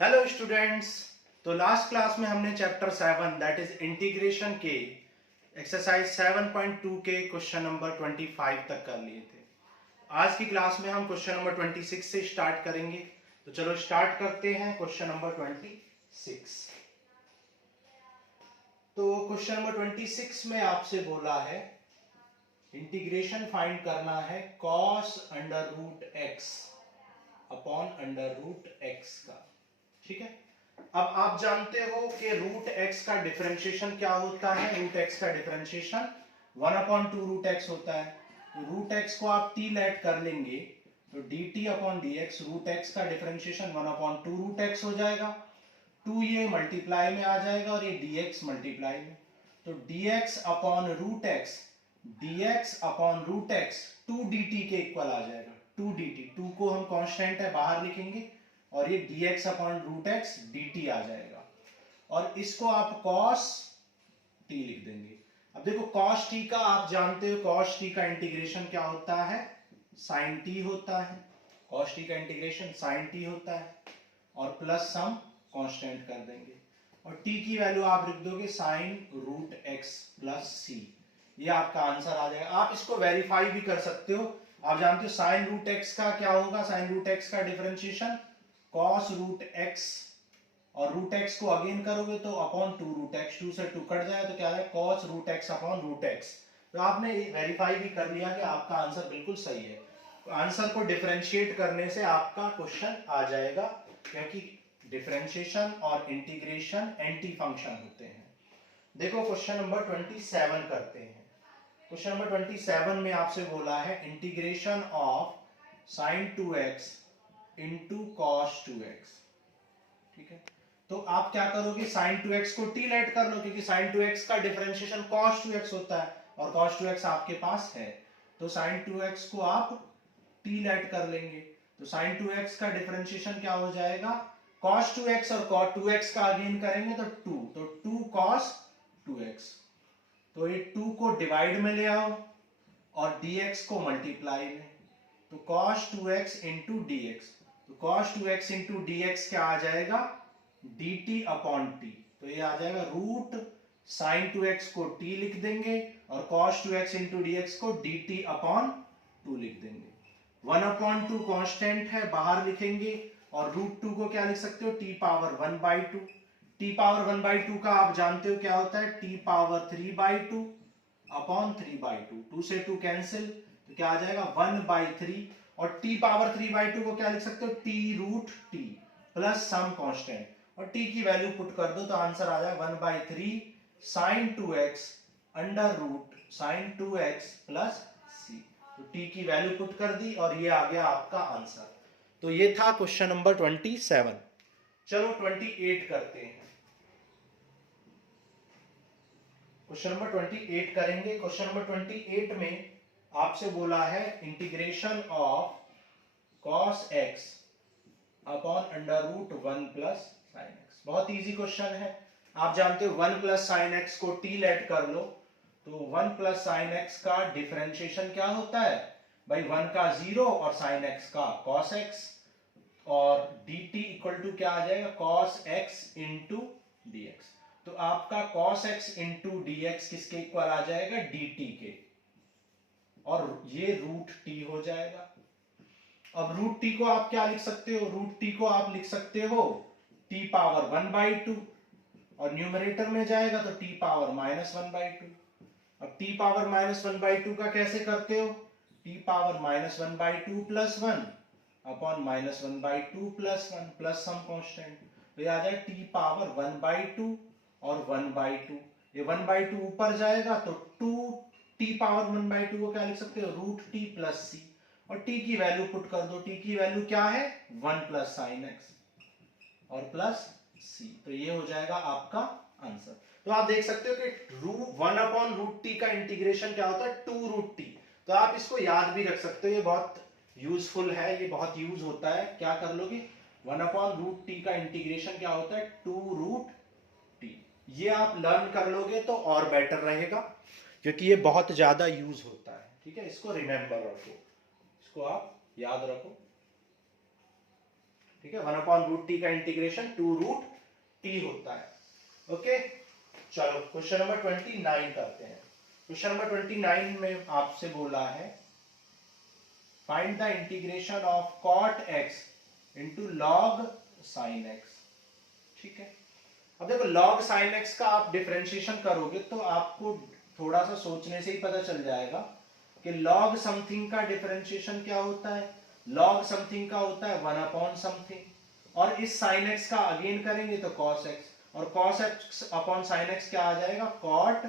Hello students. तो last class में हमने चैप्टर 7 दैट इज इंटीग्रेशन के एक्सरसाइज 7.2 के क्वेश्चन नंबर 25 तक कर लिए थे। आज की क्लास में हम क्वेश्चन नंबर 26 से स्टार्ट करेंगे। तो चलो स्टार्ट करते हैं क्वेश्चन नंबर 26। तो क्वेश्चन नंबर 26 में आपसे बोला है इंटीग्रेशन फाइंड करना है cos under root x upon under root x का। ठीक है, अब आप जानते हो कि रूट एक्स का डिफरेंशिएशन क्या होता है। रूट एक्स का डिफरेंशिएशन 1/2 रूट एक्स होता है। तो रूट एक्स को आप टी लेट कर लेंगे तो d t upon d x, root x का डिफरेंशिएशन 1/2 रूट एक्स हो जाएगा। 2 ये मल्टीप्लाई में आ जाएगा और ये डी एक्स मल्टीप्लाई में। तो d x upon root x, d x upon root x 2 d t के इक्वल आ जाएगा। 2 डी टी, 2 को हम कांस्टेंट है बाहर लिखेंगे और ये dx upon root x dt आ जाएगा और इसको आप cos t लिख देंगे। अब देखो cos t का आप जानते हो, cos t का इंटीग्रेशन क्या होता है, sin t होता है। cos t का इंटीग्रेशन sin t होता है और प्लस सम कांस्टेंट कर देंगे और t की वैल्यू आप लिख दोगे sin root x plus c। ये आपका आंसर आ जाएगा। आप इसको वेरीफाई भी कर सकते हो। आप जानते हो sin रूट एक्स का क्या होगा, sin रूट एक्स का डिफरेंशिएशन cos रूट एक्स और रूट एक्स को अगेन करोगे तो अपॉन 2 रूट एक्स, 2 से 2 कट जाए तो क्या है cos root x upon root x. तो आपने वेरीफाई भी कर लिया कि आपका आंसर बिल्कुल सही है। तो आंसर को डिफरेंशिएट करने से आपका क्वेश्चन आ जाएगा, क्योंकि डिफरेंशिएशन और इंटीग्रेशन एंटी फंक्शन होते हैं। देखो क्वेश्चन नंबर 27 करते हैं। क्वेश्चन नंबर 27 में आपसे बोला है integration of sin 2x into cos 2x। ठीक है, तो आप क्या करोगे, sin 2x को t लेट कर लो, क्योंकि sin 2x का डिफरेंशिएशन cos 2x होता है और cos 2x आपके पास है। तो sin 2x को आप t लेट कर लेंगे तो sin 2x का डिफरेंशिएशन क्या हो जाएगा, cos 2x और cos 2x का अगेन करेंगे तो 2, तो 2 cos 2x। तो ये 2 को डिवाइड में ले आओ और dx को मल्टीप्लाई में, तो cos 2x इंटू dx। तो cos 2x इंटू dx क्या आ जाएगा, dt अपॉन t। तो ये आ जाएगा रूट sin 2x को t लिख देंगे और cos 2x इंटू dx को dt अपॉन 2 लिख देंगे। 1/2 कांस्टेंट है बाहर लिखेंगे और रूट 2 को क्या लिख सकते हो, t पावर 1/2। t पावर 1/2 का आप जानते हो क्या होता है, t पावर 3/2 अपॉन 3/2। 2 से 2 कैंसिल तो क्या आ जाएगा 1/3 और t पावर 3/2 को क्या लिख सकते हो, t root t plus some constant और t की वैल्यू पुट कर दो तो आंसर आ जाएगा 1/3 sin 2x under root sin 2x plus c। तो t की वैल्यू पुट कर दी और ये आ गया आपका आंसर। तो ये था क्वेश्चन नंबर 27। चलो 28 करते हैं। क्वेश्चन नंबर 28 करेंगे। क्वेश्चन नंबर 28 में आपसे बोला है integration of cos x upon under root 1 plus sine x. बहुत इजी क्वेश्चन है। आप जानते हो 1 प्लस साइन एक्स को t लेट कर लो तो 1 प्लस साइन एक्स का डिफरेंशिएशन क्या होता है भाई, 1 का 0 और साइन एक्स का cos x और dt इक्वल टू क्या आ जाएगा, cos x इंटू dx। तो आपका cos x इंटू dx किसके इक्वल आ जाएगा, dt के, और ये रूट t हो जाएगा। अब रूट टी को आप क्या लिख सकते हो, रूट टी को आप लिख सकते हो टी पावर 1/2 और न्यूमरेटर में जाएगा तो टी पावर -1/2। अब टी पावर -1/2 का कैसे करते हो, t power -1/2 plus 1 upon -1/2 plus 1 plus some constant. तो ये आ जाए टी पावर 1/2 और 1/2। ये 1/2 ऊपर जाएगा तो 2 टी पावर 1/2 को क्या लिख सकते हो, रूट टी प्लस सी और t की वैल्यू पुट कर दो। t की वैल्यू क्या है, 1 प्लस साइन एक्स और प्लस c। तो ये हो जाएगा आपका आंसर। तो आप देख सकते हो कि रूट 1/√t का इंटीग्रेशन क्या होता है, 2√t। तो आप इसको याद भी रख सकते हो, ये बहुत यूजफुल है, ये बहुत यूज होता है। क्या कर लोगे, 1/√t का इंटीग्रेशन क्या होता है, 2√t। ये आप लर्न कर लोगे तो और बेटर रहेगा, क्योंकि ये बहुत ज्यादा यूज होता है। ठीक है, इसको रिमेंबर रखो, इसको आप याद रखो। ठीक है, 1/√t का इंटीग्रेशन 2√t होता है। ओके, चलो क्वेश्चन नंबर 29 करते हैं। क्वेश्चन नंबर 29 में आपसे बोला है find the integration of cot x into log sin x। ठीक है, अब देखो log sin x का आप डिफरेंशिएशन करोगे तो आपको थोड़ा सा सोचने से ही पता चल जाएगा कि log समथिंग का डिफरेंशिएशन क्या होता है। log समथिंग का होता है 1/समथिंग, और इस sin x का अगेन करेंगे तो cos x, और cos x upon sin x क्या आ जाएगा cot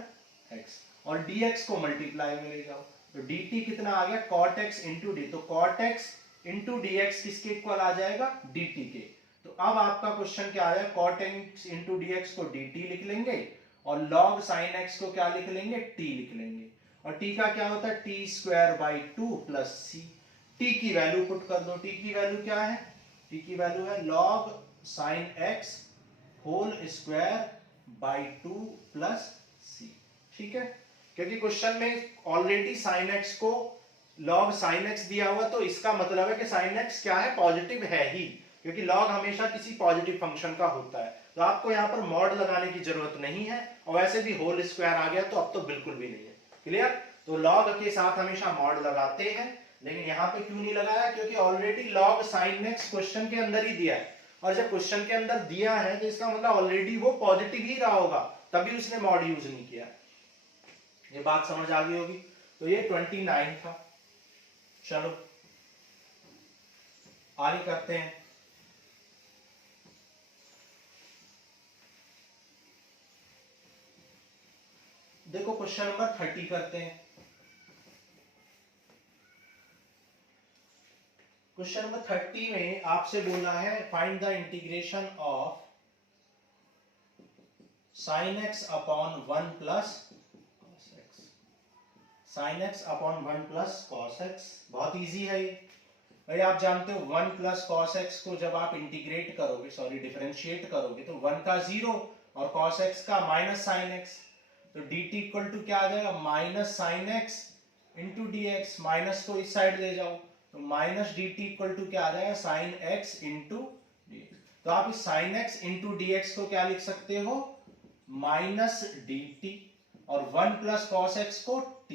x, और dx को मल्टीप्लाई में ले जाओ तो dt कितना आ गया cot x इंटू डी, तो cot x इंटू dx किसके इक्वल आ जाएगा dt के। तो अब आपका क्वेश्चन क्या आया, cot x इंटू dx को dt लिख लेंगे और log sin x को क्या लिख लेंगे t लिख लेंगे, और t का क्या होता है t² / 2 प्लस c। t की वैल्यू पुट कर दो, t की वैल्यू क्या है, t की वैल्यू है log sin x whole square by 2 plus c। ठीक है, क्योंकि क्वेश्चन में ऑलरेडी sin x को log sin x दिया हुआ, तो इसका मतलब है कि sin x क्या है पॉजिटिव है ही, क्योंकि log हमेशा किसी पॉजिटिव फंक्शन का होता है। तो आपको यहाँ पर मॉड लगाने की जरूरत नहीं है, और वैसे भी होल स्क्वायर आ गया तो अब तो बिल्कुल भी नहीं है। क्लियर, तो log के साथ हमेशा मॉड लगाते हैं, लेकिन यहाँ पे क्यों नहीं लगाया, क्योंकि already log sin x question के अंदर ही दिया है, और जब क्वेश्चन के अंदर दिया है तो इसका मतलब ऑलरेडी वो पॉजिटिव ही रहा होगा, तभी उसने मॉड यूज नहीं किया। ये बात समझ आ गई होगी। तो ये 29 था। चलो आगे करते हैं। देखो क्वेश्चन नंबर 30 करते हैं। क्वेश्चन नंबर 30 में आपसे बोला है find the integration of sin x upon 1 plus cos x। sin x upon 1 plus cos x बहुत इजी है ये भाई, आप जानते हो 1 प्लस cos x को जब आप इंटीग्रेट करोगे, सॉरी डिफरेंशिएट करोगे, तो 1 का 0 और cos x का माइनस sin x, तो dt इक्वल टू क्या आ जाएगा minus sin x into dx, minus को इस साइड ले जाओ तो माइनस dt इक्वल टू क्या आ जाएगा sin x इंटू dx। तो आप इस sin x इंटू dx को क्या लिख सकते हो माइनस dt, और 1 प्लस cos x को t,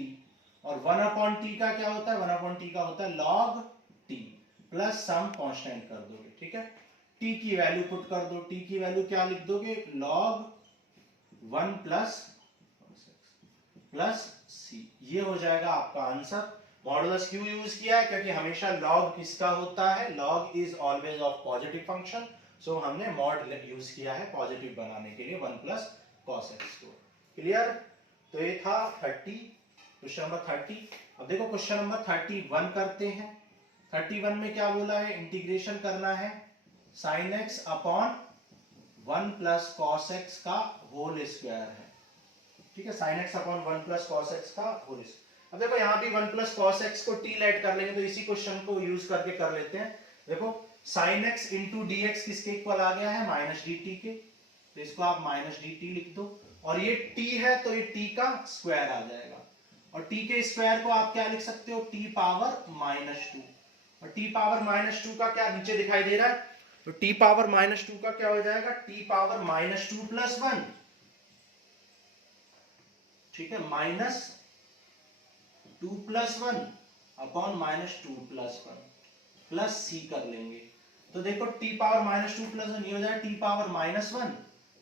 और 1/t का क्या होता है 1/t का होता है log t, plus some constant कर दोगे। ठीक है, t की वैल्यू पुट कर दो, t की वैल्यू क्या लिख दोगे log 1 प्लस c, ये हो जाएगा आपका आंसर। मॉडुलस क्यों यूज किया है, क्योंकि हमेशा log किसका होता है, log is always of positive function, so हमने मॉड यूज किया है पॉजिटिव बनाने के लिए 1 प्लस cos x को। क्लियर, तो ये था 30, क्वेश्चन नंबर 30। अब देखो क्वेश्चन नंबर 31 करते हैं। 31 में क्या बोला है, इंटीग्रेशन करना है sin x upon 1 plus cos x का होल स्क्वायर है। ठीक है, sin x upon 1 plus cos x का होल स्क्वायर। अब देखो यहाँ भी 1 प्लस cos x को t लेट कर लेंगे, तो इसी क्वेश्चन को यूज करके कर लेते हैं। देखो sin x इंटू dx किसके इक्वल आ गया है माइनस dt के, तो इसको आप माइनस dt लिख दो, और ये t है तो ये t का स्क्वायर आ जाएगा, और t के स्क्वायर को आप क्या लिख सकते हो t पावर -2, और t पावर -2 का क्या नीचे दिखाई दे रहा है, तो t पावर -2 का क्या हो जाएगा t पावर -2 प्लस 1। ठीक है, -2 plus 1 upon -2 plus 1 plus c कर लेंगे, तो देखो t पावर -2 प्लस 1 ये हो जाएगा t पावर -1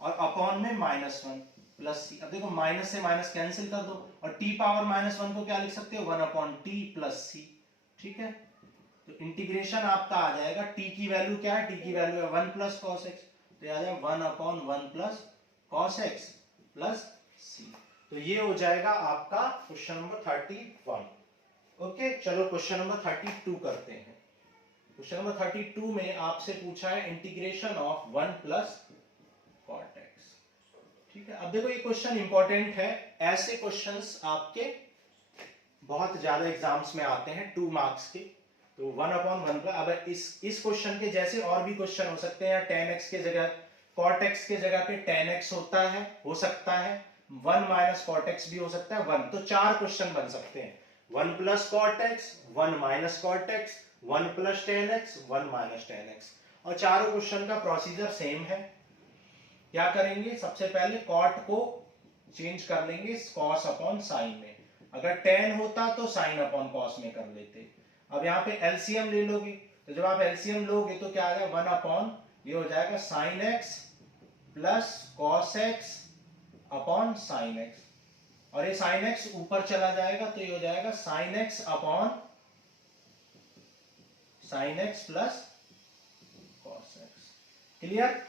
और अपॉन में -1 प्लस c। अब देखो माइनस से माइनस कैंसिल कर दो, और t पावर -1 को क्या लिख सकते हो 1/t प्लस c। ठीक है, तो इंटीग्रेशन आपका आ जाएगा, t की वैल्यू क्या है, t की वैल्यू है 1 प्लस cos x, तो आ जाएगा 1/1 plus cos x plus c। तो ये हो जाएगा आपका क्वेश्चन नंबर 31। ओके, चलो क्वेश्चन नंबर 32 करते हैं। क्वेश्चन नंबर 32 में आपसे पूछा है integration of 1 plus cot x। ठीक है, अब देखो ये क्वेश्चन इंपॉर्टेंट है, ऐसे क्वेश्चंस आपके बहुत ज्यादा एग्जाम्स में आते हैं 2 मार्क्स के। तो 1/1 प्लस, अब इस क्वेश्चन के जैसे और भी क्वेश्चन हो सकते हैं, tan x के जगह cot x के जगह पे tan x होता है, हो सकता है 1 माइनस cot x भी हो सकता है 1, तो 4 क्वेश्चन बन सकते हैं, 1 plus cot x, 1 minus cot x, 1 plus tan x, 1 minus tan x, और चारों क्वेश्चन का प्रोसीजर सेम है। क्या करेंगे, सबसे पहले कॉट को चेंज कर लेंगे कॉस अपॉन साइन में। अगर tan होता तो साइन अपॉन कॉस में कर लेते। अब यहाँ पे एलसीएम ले लोगे, तो जब आप एलसीएम लोगे तो क्या आ जाएगा, 1 अपॉन ये हो जाएगा sign x plus cos x upon sine x, और ये साइन एक्स ऊपर चला जाएगा तो ये हो जाएगा sine x upon sine x plus cos x. Clear.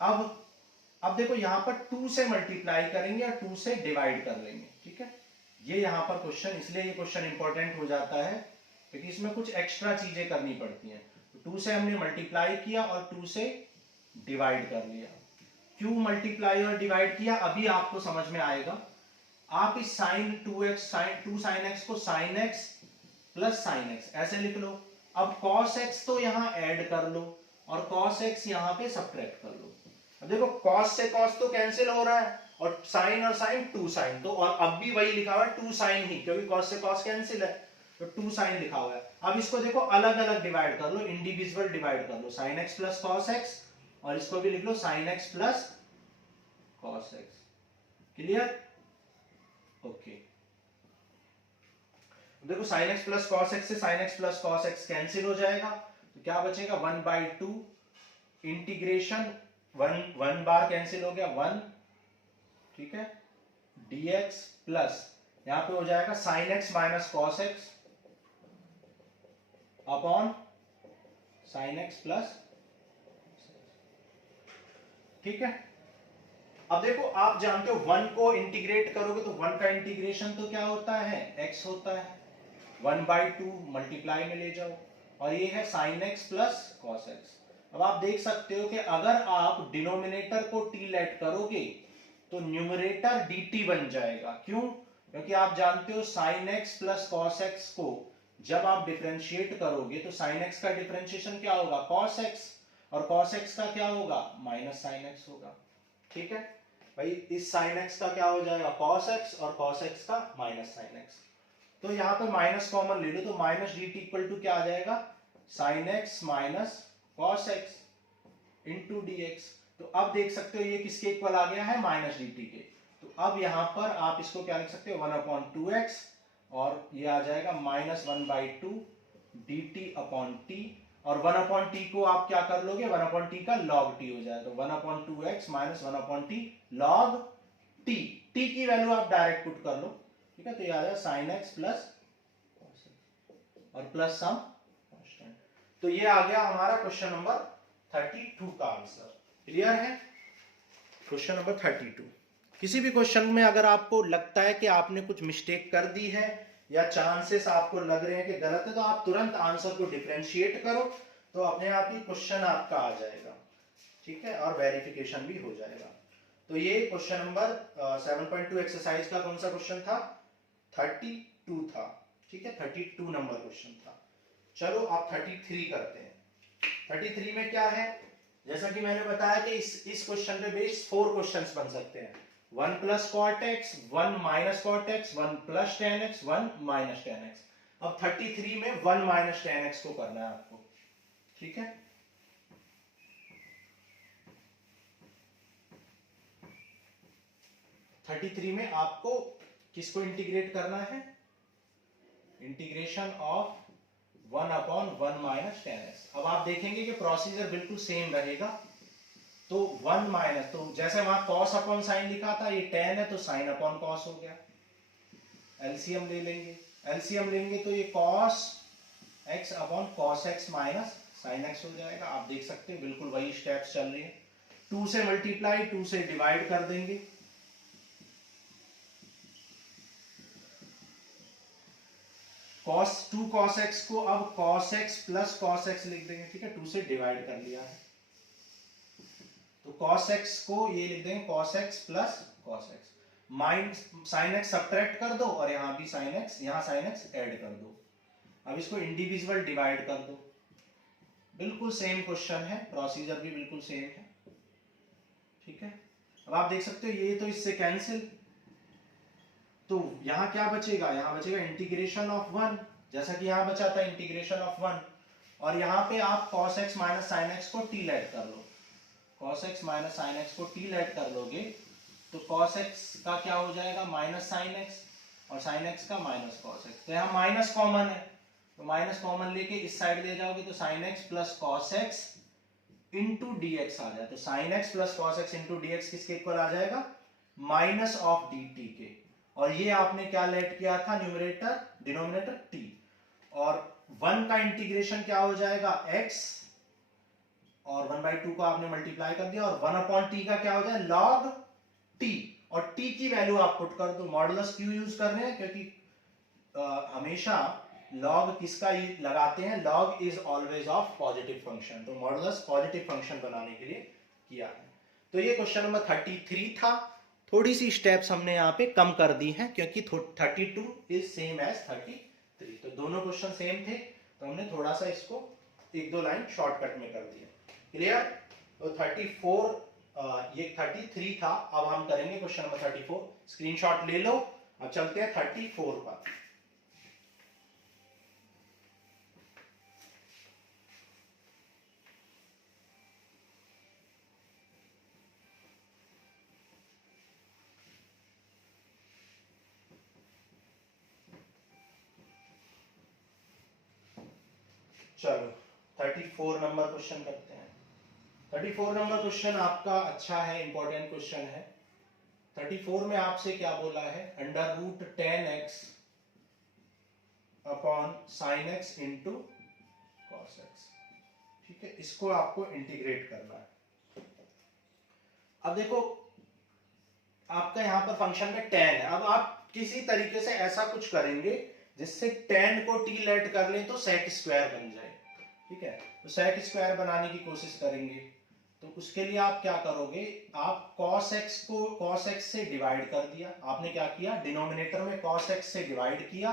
अब देखो यहां पर 2 से मल्टीप्लाई करेंगे और 2 से डिवाइड कर लेंगे, ठीक है। ये यहां पर क्वेश्चन, इसलिए ये क्वेश्चन इंपॉर्टेंट हो जाता है क्योंकि इसमें कुछ एक्स्ट्रा चीजें करनी पड़ती हैं। तो 2 से हमने मल्टीप्लाई किया और 2 से डिवाइड कर लिया। क्यों मल्टीप्लाई और डिवाइड किया अभी आपको समझ में आएगा। आप इस sine 2x sine 2 sine x को sine x plus sine x ऐसे लिख लो। अब cos x तो यहां ऐड कर लो और cos x यहां पे सब्ट्रैक्ट कर लो। अब देखो cos से cos तो कैंसिल हो रहा है और साइन 2 साइन तो, और अब भी वही लिखा हुआ है 2 साइन ही, क्योंकि cos से cos कैंसिल है तो 2 साइन लिखा हुआ है। अब इसको देखो अलग अलग डिवाइड कर लो, इंडिविजुअल डिवाइड कर लो, sine x plus cos x, और इसको भी लिख लो sine x plus cos x। Clear. Okay, देखो sin x plus cos x से sin x plus cos x cancel हो जाएगा तो क्या बचेगा 1/2 इंटीग्रेशन 1 बार कैंसिल हो गया 1, ठीक है, dx प्लस यहां पे हो जाएगा sin x minus cos x upon sin x plus, ठीक है। अब देखो आप जानते हो 1 को इंटीग्रेट करोगे तो 1 का इंटीग्रेशन तो क्या होता है, x होता है, 1/2 मल्टीप्लाई में ले जाओ, और ये है sin x plus cos x। अब आप देख सकते हो कि अगर आप डिनोमिनेटर को t लेट करोगे तो न्यूमरेटर dt बन जाएगा। क्यों, क्योंकि आप जानते हो sin x plus cos x को जब आप डिफरेंशिएट करोगे तो sin x का डिफरेंशिएशन क्या होगा cos x, और cos x का क्या होगा माइनस sin x होगा, ठीक है भाई। इस sin x का क्या हो जाएगा cos x और cos x का माइनस sin x, तो यहां पर माइनस कॉमन ले लो तो माइनस dt इक्वल टू क्या आ जाएगा sin x minus cos x into dx। तो अब देख सकते हो ये किसके इक्वल आ गया है, माइनस dt के। तो अब यहां पर आप इसको क्या लिख सकते हो 1/2x, और ये आ जाएगा माइनस 1/2 dt अपॉन t, और 1/t को आप क्या कर लोगे 1/t का log t हो जाएगा, तो 1/2x minus 1/t log t, t की वैल्यू आप डायरेक्ट पुट कर लो, ठीक है। तो ये आ जाएगा sin x प्लस और प्लस सम कांस्टेंट। तो ये आ गया हमारा क्वेश्चन नंबर 32 का आंसर। क्लियर है। Question number 32। किसी भी क्वेश्चन में अगर आपको लगता है कि आपने कुछ मिस्टेक कर दी है या चांसेस आपको लग रहे हैं कि गलत है, तो आप तुरंत आंसर को डिफरेंशिएट करो, तो अपने आप ही क्वेश्चन आपका आ जाएगा, ठीक है, और वेरिफिकेशन भी हो जाएगा। तो ये क्वेश्चन नंबर 7.2 एक्सरसाइज का कौन सा क्वेश्चन था, 32 था, ठीक है, 32 नंबर क्वेश्चन था। चलो आप 33 करते हैं। 33 में क्या है, जैसा कि मैंने बताया कि इस क्वेश्चन पे बेस्ड 4 क्वेश्चंस बन सकते हैं, 1 plus cot x, 1 minus cot x, 1 plus tan x, 1 minus tan x. अब 33 में 1 माइनस टेन एक्स को करना है आपको, ठीक है। थर्टी थ्री में आपको किसको इंटीग्रेट करना है, integration of 1/1 minus tan x. अब आप देखेंगे कि प्रोसीजर बिल्कुल सेम रहेगा। तो 1 माइनस, तो जैसे वहां कॉस अपॉन साइन लिखा था, ये टेन है तो साइन अपॉन कॉस हो गया। एलसीएम ले लेंगे, एलसीएम लेंगे तो ये cos x upon cos x minus sine x हो जाएगा। आप देख सकते हैं बिल्कुल वही स्टेप्स चल रही है। 2 से मल्टीप्लाई, 2 से डिवाइड कर देंगे, cos 2 cos x को अब cos x plus cos x लिख देंगे, ठीक है, 2 से डिवाइड कर लिया है तो cos x को ये लिख देंगे cos x plus cos x, minus sin x subtract कर दो और यहां भी sin x, यहां sin x ऐड कर दो। अब इसको इंडिविजुअल डिवाइड कर दो, बिल्कुल सेम क्वेश्चन है, प्रोसीजर भी बिल्कुल सेम है, ठीक है। अब आप देख सकते हो ये तो इससे कैंसिल, तो यहां क्या बचेगा, यहां बचेगा इंटीग्रेशन ऑफ 1, जैसा कि यहां बचा था इंटीग्रेशन ऑफ 1, और यहाँ पे आप cos x minus sign x को t लेट कर लो, cos x minus sign x को t लेट कर लोगे तो cos x का क्या हो जाएगा माइनस साइन एक्स और साइन एक्स का माइनस cos x। तो यहाँ माइनस कॉमन है तो माइनस कॉमन लेके इस साइड ले जाओगे तो sine x plus cos x into d x आ जाए। तो sine x plus cos x into d x किसके इक्वल आ जाएगा माइनस ऑफ डी टी के। और ये आपने क्या लेट किया था न्यूमरेटर डिनोमिनेटर t और 1 का इंटीग्रेशन क्या हो जाएगा x और 1/2 को आपने मल्टीप्लाई कर दिया और 1/t का क्या हो जाए log t और t की वैल्यू आप पुट कर दो। मॉडुलस क्यों यूज कर रहे हैं क्योंकि हमेशा log किसका लगाते हैं log is always of positive function. तो मॉडुलस पॉजिटिव फंक्शन बनाने के लिए किया है। तो ये क्वेश्चन नंबर 33 था। थोड़ी सी स्टेप्स हमने यहाँ पे कम कर दी हैं क्योंकि 32 इज सेम एज 33। तो दोनों क्वेश्चन सेम थे तो हमने थोड़ा सा इसको एक दो लाइन शॉर्टकट में कर दिया। क्लियर। तो 34 ये 33 था। अब हम करेंगे क्वेश्चन नंबर 34। स्क्रीनशॉट ले लो। अब चलते हैं 34 पर। चलो 34 नंबर क्वेश्चन करते हैं। 34 नंबर क्वेश्चन आपका अच्छा है, इंपॉर्टेंट क्वेश्चन है। 34 में आपसे क्या बोला है under root 10x upon sine x into cos x. ठीक है, इसको आपको इंटीग्रेट करना है। अब देखो आपका यहां पर फंक्शन में 10 है। अब आप किसी तरीके से ऐसा कुछ करेंगे जिससे 10 को t लेट कर लें तो sec स्क्वायर बन जाए। ठीक है, तो sec स्क्वायर बनाने की कोशिश करेंगे। तो उसके लिए आप क्या करोगे आप cos x को cos x से डिवाइड कर दिया। आपने क्या किया डिनोमिनेटर में cos x से डिवाइड किया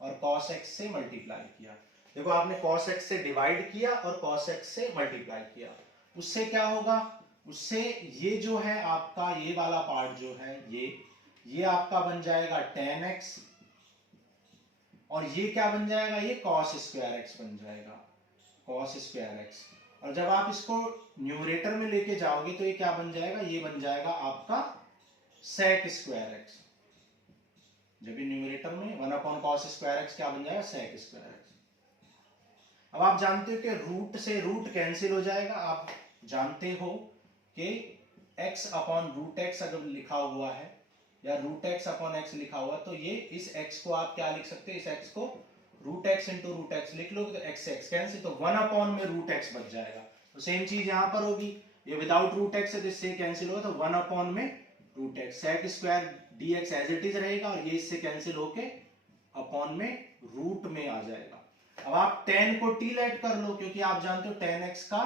और cos x से मल्टीप्लाई किया। देखो आपने cos x से डिवाइड किया और cos x से मल्टीप्लाई किया। उससे क्या होगा उससे ये जो है आपका ये वाला पार्ट जो है ये आपका बन जाएगा tan x और ये क्या बन जाएगा ये cos स्क्वायर x बन जाएगा cos स्क्वायर x। और जब आप इसको न्यूमरेटर में लेके जाओगे तो ये क्या बन जाएगा ये बन जाएगा आपका sec स्क्वायर x। जब ये न्यूमरेटर में 1/cos स्क्वायर x क्या बन जाएगा sec स्क्वायर x। अब आप जानते हो कि रूट से रूट कैंसिल हो जाएगा। आप जानते हो कि x अपॉन रूट एक्स अगर लिखा हुआ है या रूट एक्स अपॉन एक्स लिखा हुआ तो ये इस x को आप क्या लिख सकते हैं इस x को root x into root x लिख लोगे तो x से x कैंसिल तो 1 अपॉन में रूट एक्स बच जाएगा। तो सेम चीज यहां पर होगी। ये विदाउट रूट एक्स है तो इससे कैंसिल होगा तो 1 अपॉन में root x sec square dx as it is रहेगा और ये इससे कैंसिल होके अपॉन में रूट में आ जाएगा। अब आप 10 को t लेट कर लो क्योंकि आप जानते हो 10x का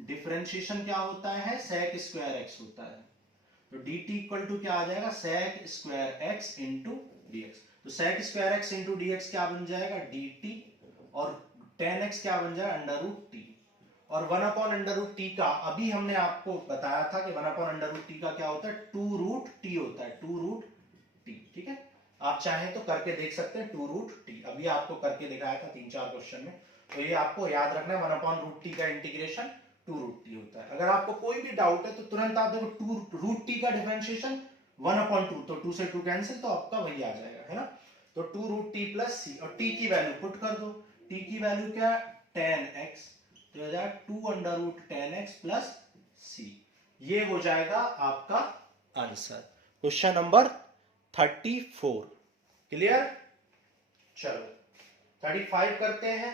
डिफरेंशिएशन क्या होता है sec स्क्वायर x होता है। तो dt इक्वल टू क्या आ जाएगा sec square x into dx। तो sec square x into dx क्या बन जाएगा dt और 10x क्या बन जाएगा अंडर रूट टी और 1 अपॉन अंडर रूट टी का अभी हमने आपको बताया था कि 1 अपॉन अंडर रूट टी का क्या होता है 2 रूट टी होता है 2 रूट टी। ठीक है, आप चाहें तो करके देख सकते हैं 2 रूट टी। अभी आपको करके दिखाया था 3-4 क्वेश्चन में। तो ये आपको याद रखना है 1 अपॉन रूट टी का इंटीग्रेशन 2 रूट टी होता है। अगर आपको कोई भी डाउट है तो तुरंत आप देखो 2 रूट टी का डिफरेंशिएशन 1/2 तो 2 से 2 कैंसिल तो आपका वही आ जाएगा है ना। तो 2 रूट टी प्लस सी और टी की वैल्यू पुट कर दो। टी की वैल्यू क्या 10x तो हो जाएगा 2 अंडर रूट 10x प्लस सी। ये हो जाएगा आपका आंसर क्वेश्चन नंबर 34। क्लियर। चलो 35 करते हैं।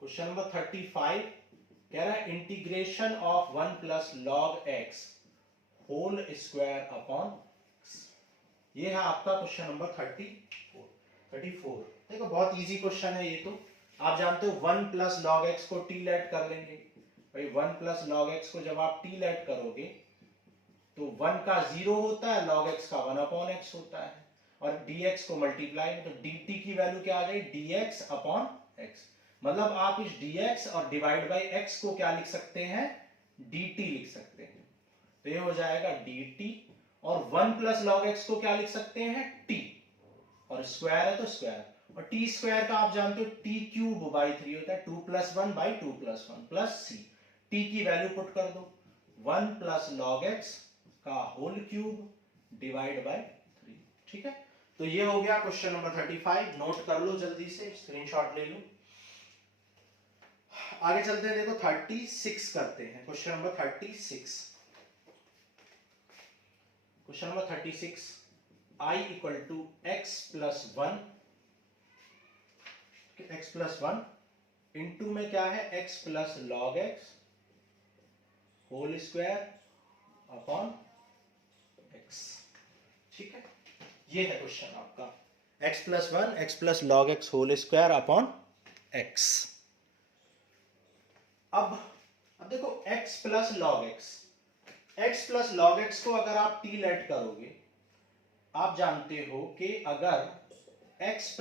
क्वेश्चन नंबर 35 कह रहा है integration of 1 plus log x whole square upon. ये है आपका क्वेश्चन नंबर 34। देखो बहुत इजी क्वेश्चन है ये। तो आप जानते हो 1 प्लस लॉग एक्स को टी लेट कर लेंगे भाई। 1 प्लस लॉग एक्स को जब आप टी लेट करोगे तो 1 का 0 होता है log x का 1 अपॉन x होता है और dx को मल्टीप्लाई तो dt की वैल्यू क्या आ गई dx अपॉन x। मतलब आप इस dx और डिवाइड बाई x को क्या लिख सकते हैं dt लिख सकते हैं। तो ये हो जाएगा dt और 1 प्लस लॉग x को क्या लिख सकते हैं t और स्क्वायर है तो स्क्वायर और टी स्क्वायर का आप जानते हो टी क्यूब बाई 3 होता है, 2 + 1 बाई 2 + 1 प्लस सी। टी की वैल्यू पुट कर दो, 1 + log x का होल क्यूब डिवाइड बाय 3। ठीक है, तो ये हो गया क्वेश्चन नंबर 35। नोट कर लो जल्दी से, स्क्रीनशॉट ले लो। आगे चलते हैं, देखो 36 करते हैं, question number 36। Question number 36, i = x + 1, x + 1 into में क्या है, x + log x whole square upon x। ठीक है, ये है क्वेश्चन आपका, x + 1 x + log x whole square upon x। अब देखो x + log x, x + log x को अगर आप t लेट करोगे, आप जानते हो कि अगर x +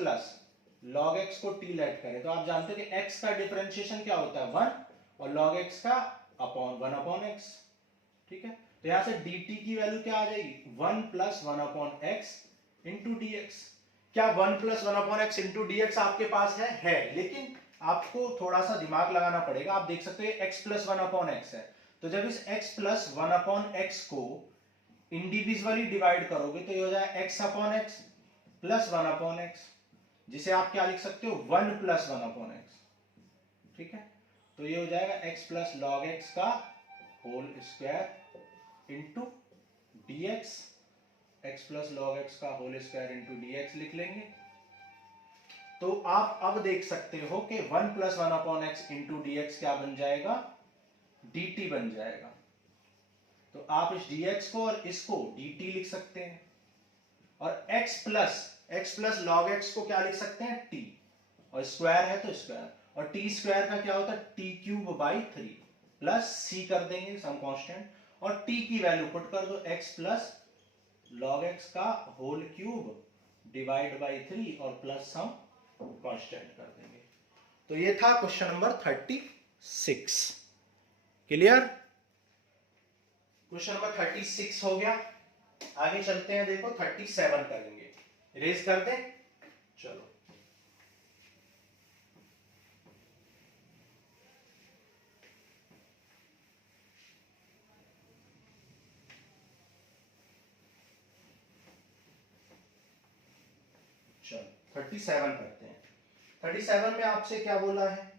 log x को t लेट करें तो आप जानते हो कि x का डिफरेंशिएशन क्या होता है, 1, और log x का अपॉन 1/x। ठीक है, तो यहां से dt की वैल्यू क्या आ जाएगी, 1 + 1/x इंटू dx। क्या 1 + 1/x इंटू dx आपके पास है, लेकिन आपको थोड़ा सा दिमाग लगाना पड़ेगा। आप देख सकते हो x + 1/x है, तो जब इस x + 1/x को इंडिविजुअली डिवाइड करोगे तो ये हो जाएगा x/x प्लस 1/x, जिसे आप क्या लिख सकते हो, 1 + 1/x। ठीक है, तो ये हो जाएगा x + log x का whole square into dx, x + log x का होल स्क्वायर इंटू dx लिख लेंगे। तो आप अब देख सकते हो कि 1 + 1/x इंटू dx क्या बन जाएगा, dt बन जाएगा। तो आप इस dx को और इसको dt लिख सकते हैं, और x + log x को क्या लिख सकते हैं, t, और स्क्वायर है तो स्क्वायर, और t स्क्वायर का क्या होता है, t³/3 प्लस c कर देंगे सम कांस्टेंट, और t की वैल्यू पुट कर दो, x + log x का होल क्यूब डिवाइड बाय 3 और प्लस सम कांस्टेंट कर देंगे। तो ये था question number 36। Clear, question number 36 हो गया। आगे चलते हैं, देखो 37 करेंगे, रेज कर दें, चलो। चलो 37 करते हैं। 37 में आपसे क्या बोला है,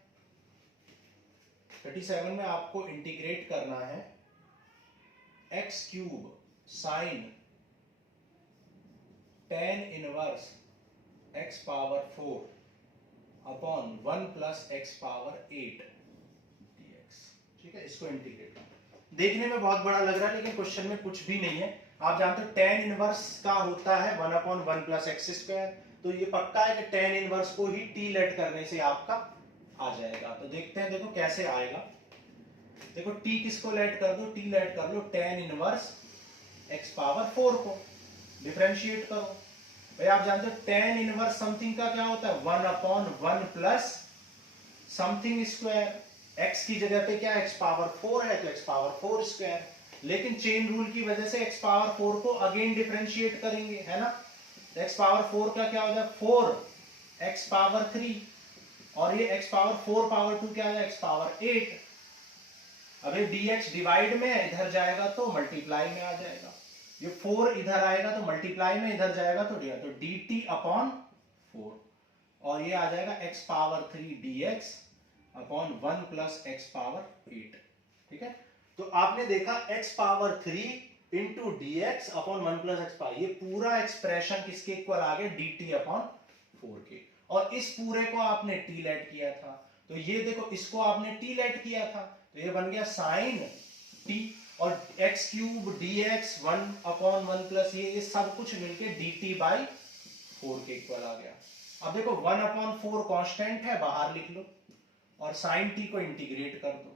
37 में आपको इंटीग्रेट करना है x³ sin tan inverse x⁴ upon 1 + x⁴8 dx। ठीक है, इसको इंटीग्रेट करना, देखने में बहुत बड़ा लग रहा है लेकिन क्वेश्चन में कुछ भी नहीं है। आप जानते हो tan इनवर्स का होता है 1/1 + x², तो ये पक्का है कि tan इनवर्स को ही t लेट करने से आपका आ जाएगा। तो देखते हैं, देखो कैसे आएगा। देखो t किसको लेट कर दो, t लेट कर लो tan इनवर्स x⁴ को, डिफरेंशिएट करो। भाई आप जानते हो tan इनवर्स समथिंग का क्या होता है, 1/1 प्लस समथिंग स्क्वायर। x की जगह पे क्या x⁴ है तो x⁴ स्क्वायर, लेकिन चेन रूल की वजह से x⁴ को अगेन डिफरेंशिएट करेंगे, है ना। x⁴ का क्या हो जाए 4x⁴3, और ये x⁴ क्या है x⁴8। अब ये dx डिवाइड में इधर जाएगा तो मल्टीप्लाई में आ जाएगा, ये 4 इधर आएगा तो मल्टीप्लाई में इधर जाएगा तो dt/4, और ये आ जाएगा x⁴3 dx अपॉन 1 + x⁴8। ठीक है, तो आपने देखा x⁴3 into dx upon 1 + x⁴, ये पूरा एक्सप्रेशन किसके इक्वल आ गया, dt/4 के, और इस पूरे को आपने t लेट किया था, तो ये देखो इसको आपने t लेट किया था, तो ये बन गया sin t, और x³ dx 1/1 प्लस ये सब कुछ मिलके dt/4 के इक्वल आ गया। अब देखो 1/4 कांस्टेंट है, बाहर लिख लो, और sin t को इंटीग्रेट कर दो।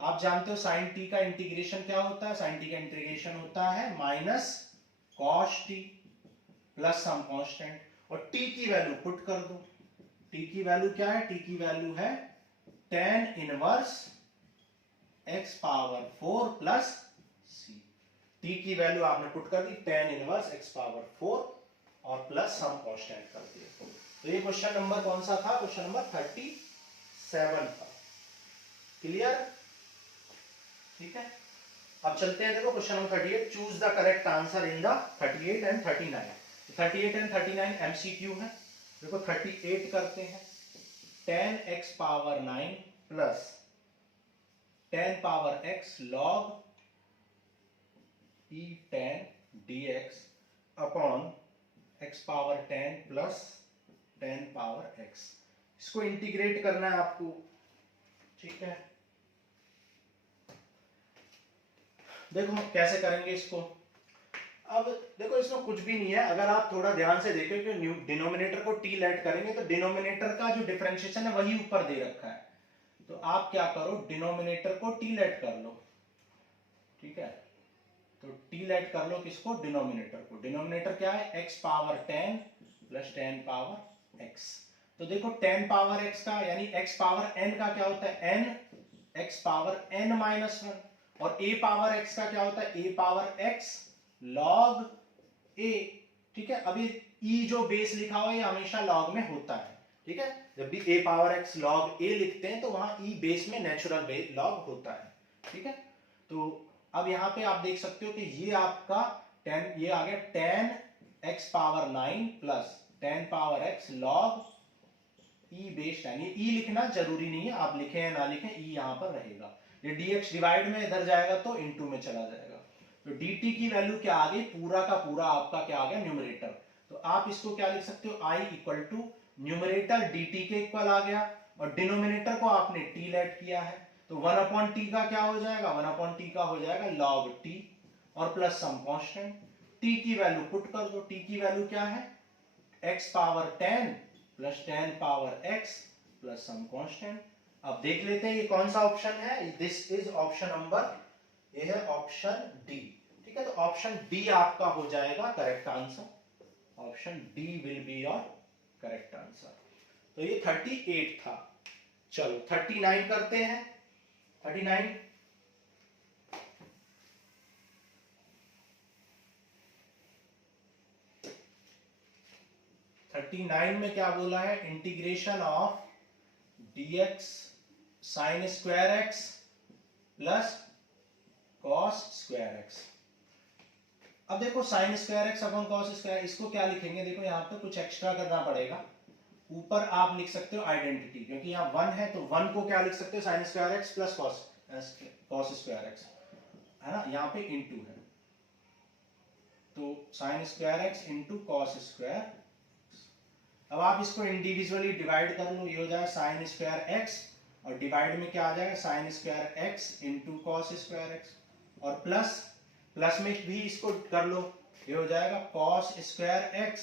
आप जानते हो sin t का इंटीग्रेशन क्या होता है, sin t का इंटीग्रेशन होता है -cos t plus some constant, और t की वैल्यू पुट कर दो। t की वैल्यू क्या है, t की वैल्यू है tan inverse x⁴ plus c। t की वैल्यू आपने पुट कर दी tan इनवर्स x⁴ और प्लस सम कांस्टेंट कर दिया। तो ये क्वेश्चन नंबर कौन सा था? क्वेश्चन नंबर 37 था। क्लियर? ठीक है, अब चलते हैं, देखो question number 38, choose the correct answer in the 38 and 39। 38 and 39 MCQ है। देखो 38 करते हैं, 10x power 9 plus 10 power x log e 10 dx upon x power 10 plus 10 power x। इसको इंटीग्रेट करना है आपको, ठीक है। देखो कैसे करेंगे इसको। अब देखो इसमें कुछ भी नहीं है, अगर आप थोड़ा ध्यान से देखें कि डिनोमिनेटर को t लेट करेंगे तो डिनोमिनेटर का जो डिफरेंशिएशन है वही ऊपर दे रखा है। तो आप क्या करो, डिनोमिनेटर को t लेट कर लो, ठीक है। तो t लेट कर लो किसको? डिनोमिनेटर को। डिनोमिनेटर क्या है? x power 10 plus 10 power x। तो देखो 10 पावर x का यानी x पावर n का क्या होता है? n x power n minus 1। और a पावर x का क्या होता है? a power x log a, ठीक है। अभी e जो बेस लिखा हुआ है ये हमेशा log में होता है, ठीक है। जब भी a power x log a लिखते हैं तो वहां e बेस में नेचुरल log होता है, ठीक है। तो अब यहां पे आप देख सकते हो कि ये आपका 10, ये आ गया 10x power 9 plus 10 power x log e base 10। ये e लिखना जरूरी नहीं है, आप लिखें या ना लिखें e यहां पर रहेगा। ये dx डिवाइड में इधर जाएगा तो इनटू में चला जाएगा। तो dt की वैल्यू क्या आ गई? पूरा का पूरा आपका क्या आ गया? न्यूमरेटर। तो आप इसको क्या लिख सकते हो? i equal to numerator dt के इक्वल आ गया, और डिनोमिनेटर को आपने t लेट किया है, तो 1 अपॉन t का क्या हो जाएगा? 1 अपॉन t का हो जाएगा log t और प्लस सम कांस्टेंट। t की वैल्यू पुट कर दो। t की वैल्यू क्या है? x power 10 plus 10 power x plus some constant. अब देख लेते हैं ये कौन सा ऑप्शन है। दिस इज ऑप्शन नंबर, ये है ऑप्शन डी, ठीक है। तो ऑप्शन डी आपका हो जाएगा correct answer. Option D will be your correct answer. तो ये 38 था। चलो 39 करते हैं। 39 में क्या बोला है? Integration of dx sine square x plus cos square x। अब देखो sine square x upon cos square, इसको क्या लिखेंगे? देखो यहाँ पे कुछ एक्स्ट्रा करना पड़ेगा। ऊपर आप लिख सकते हो आइडेंटिटी, क्योंकि यहाँ 1 है तो 1 को क्या लिख सकते हो? Sine square x plus cos square x, है ना। यहाँ पे इनटू है, तो sine square x into cos square. अब आप इसको इंडिविजुअली डिवाइड कर लो, ये हो जाएगा साइन स्क्वायर x, और डिवाइड में क्या आ जाएगा? Sine square x into cos square x, और प्लस में भी इसको कर लो, ये हो जाएगा cos square x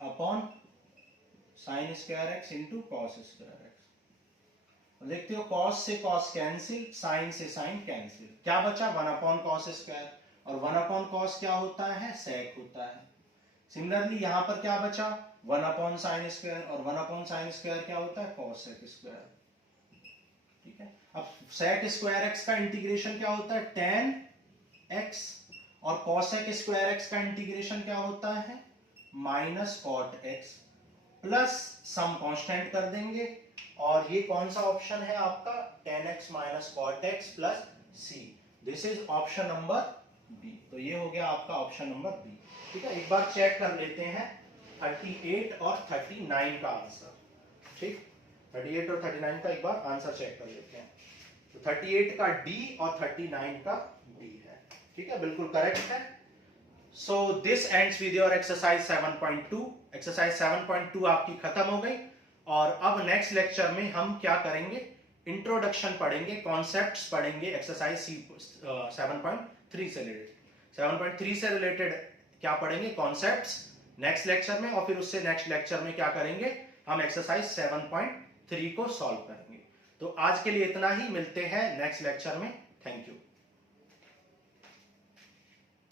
upon sine square x into cos square x। देखते हो कॉस से कॉस कैंसिल, साइन से साइन कैंसिल, क्या बचा? 1 अपॉन कॉस स्क्वायर, और 1 अपॉन कॉस क्या होता है? सेक होता है। सिमिलरली यहां पर क्या बचा? 1 अपॉन साइन स्क्वायर, और 1 अपॉन साइन स्क्वायर क्या होता है? कॉस सेक स्क्वायर, ठीक है। अब सेक स्क्वायर x का इंटीग्रेशन क्या होता है? tan x, और कॉसेक स्क्वायर x का इंटीग्रेशन क्या होता है? Minus cot x, plus some constant कर देंगे, और ये कौन सा ऑप्शन है आपका? tan x minus cot x plus c। This is option number B. तो ये हो गया आपका ऑप्शन नंबर बी, ठीक है। एक बार चेक कर लेते हैं 38 और 39 का आंसर, ठीक। 38 और 39 का एक बार आंसर चेक कर लेते हैं। तो 38 का डी और 39 का डी है, ठीक है, बिल्कुल करेक्ट है। So this ends with your exercise 7.2। Exercise 7.2 आपकी खत्म हो गई, और अब नेक्स्ट लेक्चर में हम क्या करेंगे? इंट्रोडक्शन पढ़ेंगे, कॉन्सेप्ट्स पढ़ेंगे एक्सरसाइज 7.3 से रिलेटेड। 7.3 से रिलेटेड क्या पढ़ेंगे? कॉन्सेप्ट्स नेक्स्ट लेक्चर में, और फिर उससे नेक्स्ट लेक्चर में क्या करेंगे? हम एक्सरसाइज 7.3 को सॉल्व करेंगे। तो आज के लिए इतना ही, मिलते हैं नेक्स्ट लेक्चर में। Thank you.